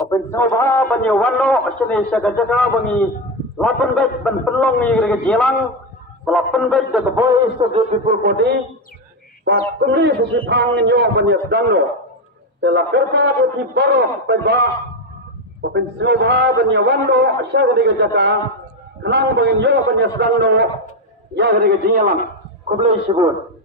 Open soba banyak warna seni segajaga bangi 8 bed ban pelong ni kerja jelang 8 bed the boys to the people body but kembali sisi pang ni yo banyak sedang lo telah kerja di baru pada open soba banyak warna segajaga kenang bangi yo banyak sedang lo ya kerja jelang kembali sebut